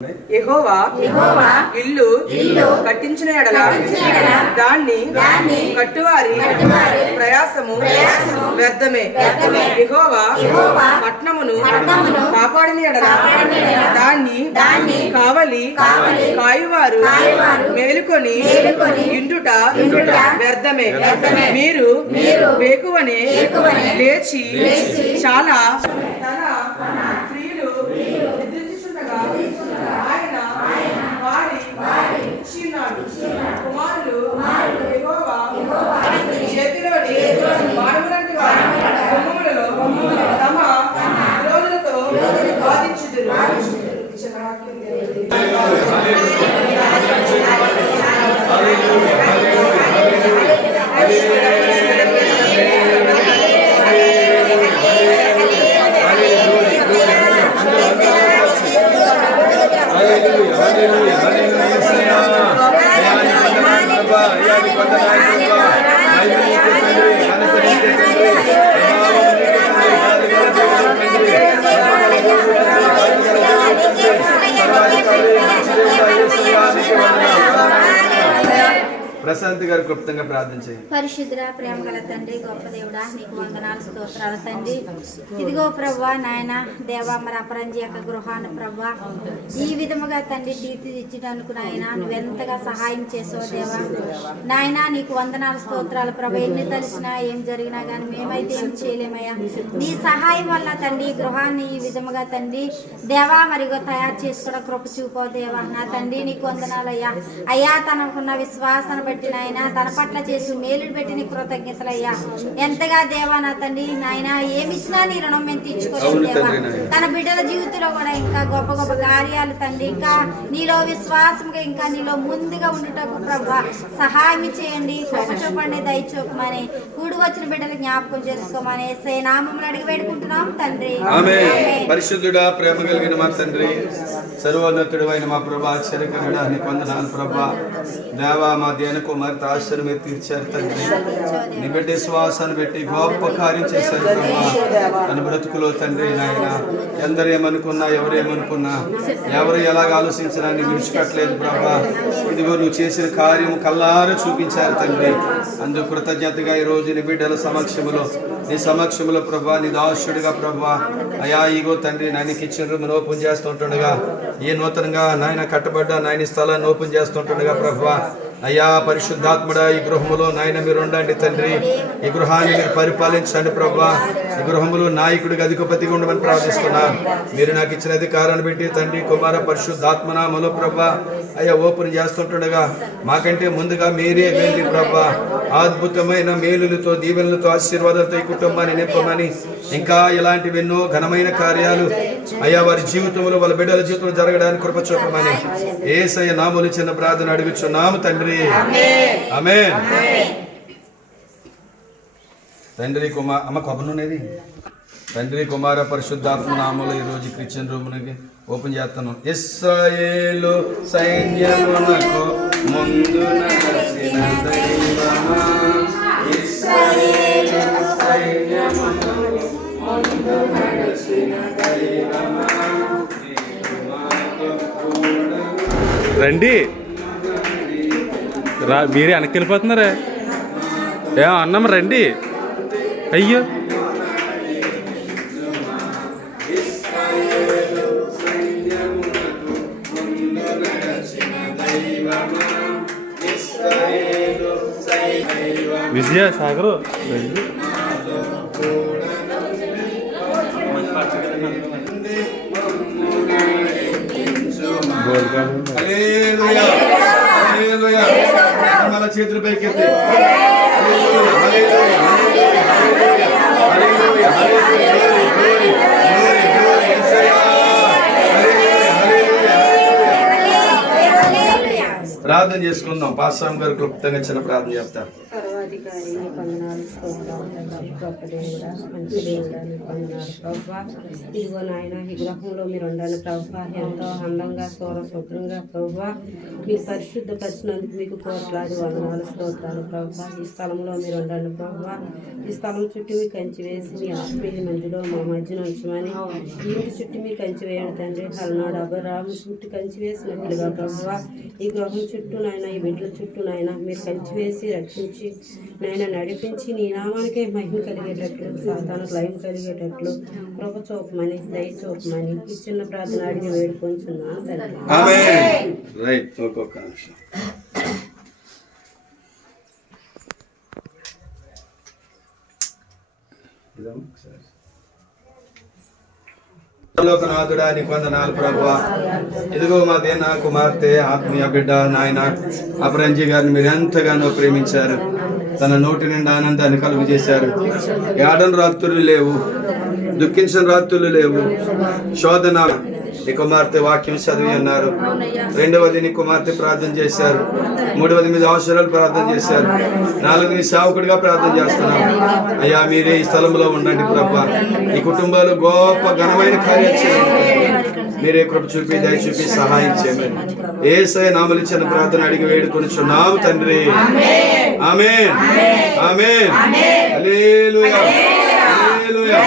యెహోవా ఇల్లు కట్టించిన ఎడల దాన్ని కట్టువారి ప్రయాసము వ్యర్థమే. యెహోవా పట్టణమును కాపాడిన ఎడల దాన్ని కావలి కాయువారు మేలుకొని ఇండుట వ్యర్థమే. మీరు వేకువనే లేచి చాలా తన స్త్రీలు ఆయన వారి ఇచ్చినాడు. కుమారులు యెహోవా చేతిలోని మానవులంటి వారి గుమ్మములలో తమ విరోధులతో వాదించుదురు. ప్రశాంత్ గారు క్లుప్తంగా ప్రార్థన చేయండి. పరిశుద్ధ ప్రేమ గల తండ్రి, గొప్ప దేవుడా, నీకు వందనాలు స్తోత్రాలు తండ్రి. ఇదిగో ప్రభువా నాయన దేవా, మరి అపరంజి యొక్క గృహాన్ని ప్రభువా ఈ విధముగా తండ్రి తీర్చిదిద్దడానికి నాయన నువ్వెంతగా సహాయం చేసావు దేవా. నాయన నీకు వందనాలు స్తోత్రాలు ప్రభు. ఎన్ని తెలిసినా ఏం జరిగినా కానీ మేమైతే ఏం చేయలేమయ్యా. నీ సహాయం వల్ల తండ్రి గృహాన్ని ఈ విధముగా తండ్రి దేవా మరిగో తయారు చేసుకోవడం కృప చూపో దేవా. నా తండ్రి నీకు వందనాలు అయ్యా. అయ్యా తనకున్న విశ్వాసాన్ని బట్టి నాయన తన పట్ల చేసి మేలు పెట్టి నీ కృతజ్ఞతలయ్యా. ఎంతగా దేవా నా తండ్రి నాయన ఏమిచ్చినా నీ రుణం మేము తీర్చుకోలేము దేవా. తన బిడ్డల జీవితంలో కూడా ఇంకా గొప్ప గొప్ప కార్యాలు తండ్రి, ఇంకా నీలో విశ్వాసంగా ఇంకా నీలో ముందుగా ఉండటకు ప్రభా సహాయం చేయండి. కృప చూపండి, దయ చూపమని కూడి వచ్చిన బిడ్డలు జ్ఞాపకం చేసుకోమని యేసయ్య నామములో అడిగి వేడుకుంటున్నాం తండ్రి. ఆమేన్. పరిశుద్ధుడా, ప్రేమ కలిగిన మా తండ్రి, సర్వోన్నతుడు అయిన మా ప్రభా, ఆశ్చర్యకరుడా నీకు వందనాలు ప్రభా. దేవా మా ధ్యాన కుమార్తె ఆశను మీరు తీర్చారు తండ్రి. నీ బిడ్డ శ్వాసాన్ని పెట్టి గొప్ప కార్యం చేశారు ప్రభా. తన బ్రతుకులో తండ్రి నాయన ఎందరు ఏమనుకున్నా ఎవరేమనుకున్నా ఎవరు ఎలాగ ఆలోచించినా నీ విడిచిపెట్టలేదు ప్రభా. ఇదిగో నువ్వు చేసిన కార్యం కల్లారా చూపించారు తండ్రి. అందుకు కృతజ్ఞతగా ఈ రోజు నీ బిడ్డల సమక్షములో నీ సమక్షంలో ప్రభా, నీ దాసుడిగా ప్రభా అయా ఇగో తండ్రి నాయన కిచెన్ రూమ్ ఓపెన్ చేస్తుంటుండగా ఏ నూతనంగా నాయన కట్టబడ్డ నాయన స్థలాన్ని ఓపెన్ చేస్తుంటుండగా ప్రభా అయ్యా పరిశుద్ధాత్ముడా ఈ గృహములో నాయన మీరు ఉండండి తండ్రి. ఈ గృహాన్ని మీరు పరిపాలించండి ప్రభా. ఈ గృహములో నాయకుడికి అధిపతిగా ఉండమని ప్రార్థిస్తున్నా. మీరు నాకు ఇచ్చిన అధికారాన్ని పెట్టి తండ్రి కుమార పరిశుద్ధాత్మనామలో ప్రభా అయ్యా ఓపెన్ చేస్తుంటుండగా మాకంటే ముందుగా మీరే వెళ్ళి ప్రభా అద్భుతమైన మేలులతో దీవెనలతో ఆశీర్వాదాలతో ఈ కుటుంబాన్ని నింపమని ఇంకా ఇలాంటివి ఎన్నో ఘనమైన కార్యాలు అయ్యా వారి జీవితంలో వాళ్ళ బిడ్డల జీవితంలో జరగడానికి కృప చూపమని యేసయ్య నామములో చిన్న ప్రార్థన అడుగుచున్నాము తండ్రి. ఆమేన్. తండ్రి కుమార్ అమ్మ కొబ్బరి తండ్రి కుమార పరిశుద్ధాత్మ నామములో ఈ రోజు క్రిస్టియన్ రూమ్కి ఓపెన్ చేస్తాను. ఇశ్రాయేలు సైన్యమునకు ముందు నడిచిన దైవమా, ఇశ్రాయేలు సైన్యమునకు ముందు నడిచిన దైవమా, రండి రా, మీరే వెనక్కి వెళ్ళిపోతున్నారా? ఏ అన్నం రండి. అయ్యో విజయ సాగరు రండి. చేతులు పైకెత్తి ప్రార్థన చేసుకుందాం. పాస్వామి గారు క్లుప్తంగా చిన్న ప్రార్థన చెప్తారు. సర్వాధికారి నీ వందనాలు స్తోత్రాలు తండ్రి. గొప్ప దేవుడా, మంచి దేవుడా, నీ వందనాలు ప్రభువా. ఇదిగో నాయన ఈ గృహంలో మీరు ఉండాలి ప్రభువా. ఎంతో అందంగా శుభ్రంగా ప్రభువా మీరు పరిశుద్ధపరిచినందుకు మీకు కోట్లాది వందనాలు స్తోత్రాలు ప్రభువా. ఈ స్థలంలో మీరు ఉండండి ప్రభువా. ఈ స్థలం చుట్టూ మీ కంచి వేసి మీ ఆత్మీయ మధ్యలో మా మధ్యన ఉంచమని ఈ ఇంటి చుట్టూ మీ కంచి వేయండి తండ్రి. అలనాడు అబ్రహాము చుట్టూ కంచి వేసినట్లుగా ప్రభువా ఈ గృహం చుట్టూ నాయన ఈ బిడ్డల చుట్టూ నాయన మీరు కంచి వేసి రక్షించి నాయన నడిపించి నీ నామానికే మహిమ కలిగేటట్లు సాతాను లయం కలిగేటట్లు కృప చూపమని దయ చూపమని ఈ చిన్న ప్రార్థన అడిగి వేడుకొంచున్నాను తండ్రి. ఆమేన్. రైట్, ఒక్కొక్క నిమిషం. లోకనాథుడా నీకు వందనాలు ప్రభువా. ఇదిగో మా దేనా కుమార్తె ఆత్మీయ బిడ్డ నాయన అపరంజి గారిని మీరు ఎంతగానో ప్రేమించారు. తన నోటి నిండా ఆనందాన్ని కలుగు చేశారు. ఏడని రాత్రులు లేవు, దుఃఖించిన రాత్రులు లేవు. శోధన నీ కుమార్తె వాక్యం చదివి అన్నారు. రెండవది నీ కుమార్తె ప్రార్థన చేశారు. మూడవది మీద అవసరాలు ప్రార్థన చేశారు. నాలుగవది సేవకుడిగా ప్రార్థన చేస్తున్నారు. అయ్యా మీరే ఈ స్థలంలో ఉండండి ప్రభా. ఈ కుటుంబాలు గొప్ప ఘనమైన కార్యాలు చేయండి. మీరే కృప చూపి దయ చూపి సహాయం చేయమని యేసయ్య నామములో ఇచ్చిన ప్రార్థన అడిగి వేడుకొనుచున్నాము తండ్రి. ఆమేన్ ఆమేన్. హల్లెలూయా హల్లెలూయా.